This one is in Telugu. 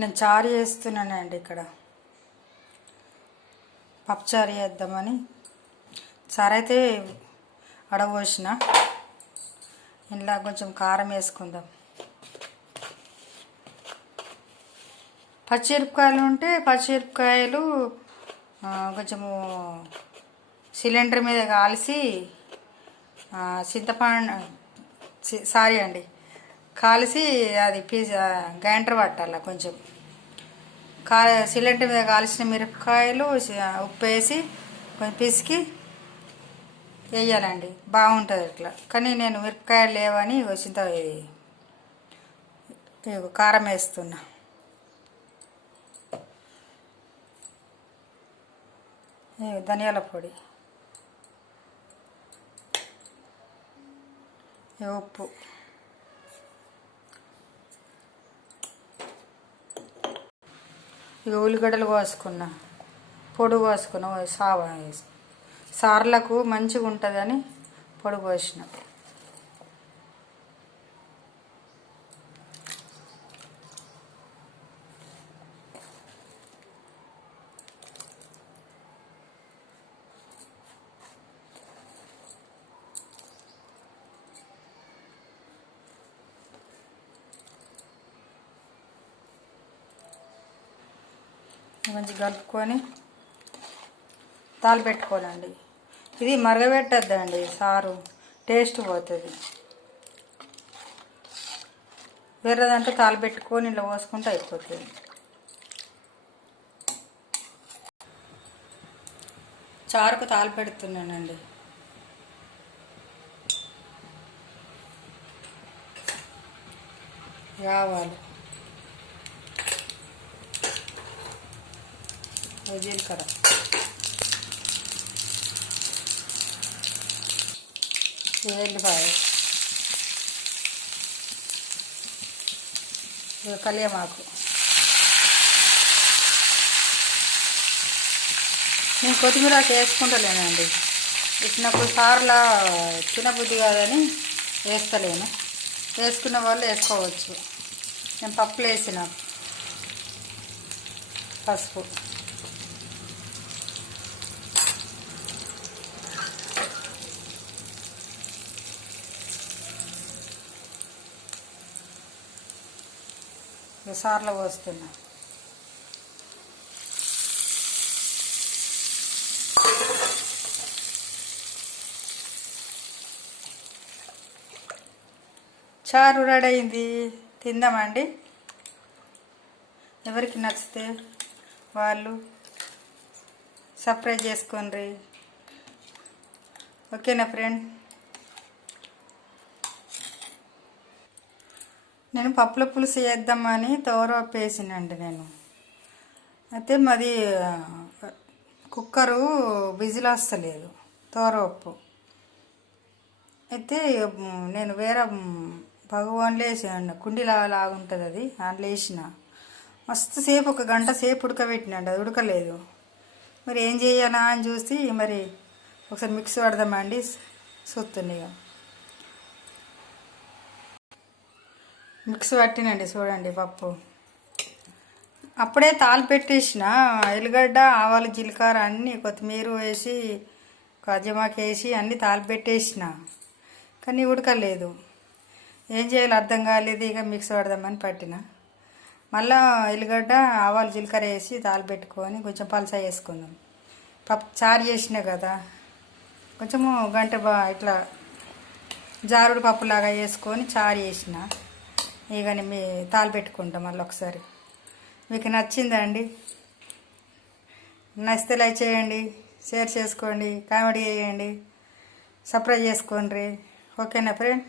నేను చారు చేస్తున్నానండి. ఇక్కడ పప్పుచారు చేద్దామని చారు అయితే అడగోసిన. ఇందులో కొంచెం కారం వేసుకుందాం. పచ్చిమిరపకాయలు ఉంటే పచ్చిమిరపకాయలు కొంచెము సిలిండర్ మీద కాల్చి చింతపండు సారీ అండి కాల్చి అది గ్రైండర్ పట్టాల. కొంచెం సిలిండర్ మీద కాల్చిన మిరపకాయలు ఉప్పు వేసి కొంచెం పిసికి వేయాలండి. బాగుంటుంది ఇట్లా. కానీ నేను మిరపకాయలు లేవని చింత కారం వేస్తున్నా. ధనియాల పొడి, ఉప్పు, ఇక ఉల్లిగడ్డలు కోసుకున్నా, పొడి కోసుకున్నా. సార్లకు మంచిగా ఉంటుందని పొడి కోసిన. మంచిగా కలుపుకొని తాలు పెట్టుకోవాలండి. ఇది మరగబెట్టద్దండి, సారు టేస్ట్ పోతుంది. వేరేదంటే తాలు పెట్టుకొని ఇలా పోసుకుంటే అయిపోతుంది. చారుకు తాలు పెడుతున్నానండి. ఆవాలు, జీలకర్ర, ఎల్లిపాయ, కలియమాకు. నేను కొత్తిమీర వేసుకుంటలేనండి. ఇచ్చినప్పుడు సార్లా తినబుద్ధి కాదని వేస్తలేను. వేసుకున్న వాళ్ళు వేసుకోవచ్చు. నేను పప్పులు వేసిన, పసుపు, సార్లో పోస్తున్నా. చారు రెడీ అయింది. తిందామండి. ఎవరికి నచ్చితే వాళ్ళు సబ్స్క్రైబ్ చేసుకోండి. ఓకేనా ఫ్రెండ్? నేను పప్పుల పులుసు చేద్దామని తోరపప్పు వేసినండి నేను. అయితే మాది కుక్కరు విజిల్ వస్తలేదు, తోరపప్పు. అయితే నేను వేరే భగవాన్లో వేసాను, కుండీలా లాగుంటుంది అది, అందులో వేసిన. మస్తు సేపు, 1 గంట సేపు ఉడకబెట్టినండి. అది ఉడకలేదు. మరి ఏం చేయాలా అని చూసి మరి ఒకసారి మిక్స్ పడదామండి. చూస్తుండగా మిక్స్ పట్టినండి. చూడండి పప్పు అప్పుడే తాలు పెట్టేసిన. ఎల్లిగడ్డ, ఆవాలు, జీలకర్ర అన్నీ, కొత్తిమీర వేసి కజ్జమాకు వేసి అన్నీ తాలు పెట్టేసిన. కానీ ఉడకలేదు. ఏం చేయాలో అర్థం కాలేదు. ఇక మిక్స్ పడదామని పట్టిన. మళ్ళా ఎల్లిగడ్డ, ఆవాలు, జీలకర్ర వేసి తాలు పెట్టుకొని కొంచెం పలస వేసుకుందాం. పప్పు చారు చేసిన కదా, కొంచెము గంట ఇట్లా జారుడు పప్పులాగా వేసుకొని చారు చేసిన. ఇక మీ తాలు పెట్టుకుంటాం మళ్ళీ ఒకసారి. మీకు నచ్చిందా అండి? నచ్చితే లైక్ చేయండి, షేర్ చేసుకోండి, కామెంట్ చేయండి, సబ్స్క్రైబ్ చేసుకోండి. ఓకేనా ఫ్రెండ్?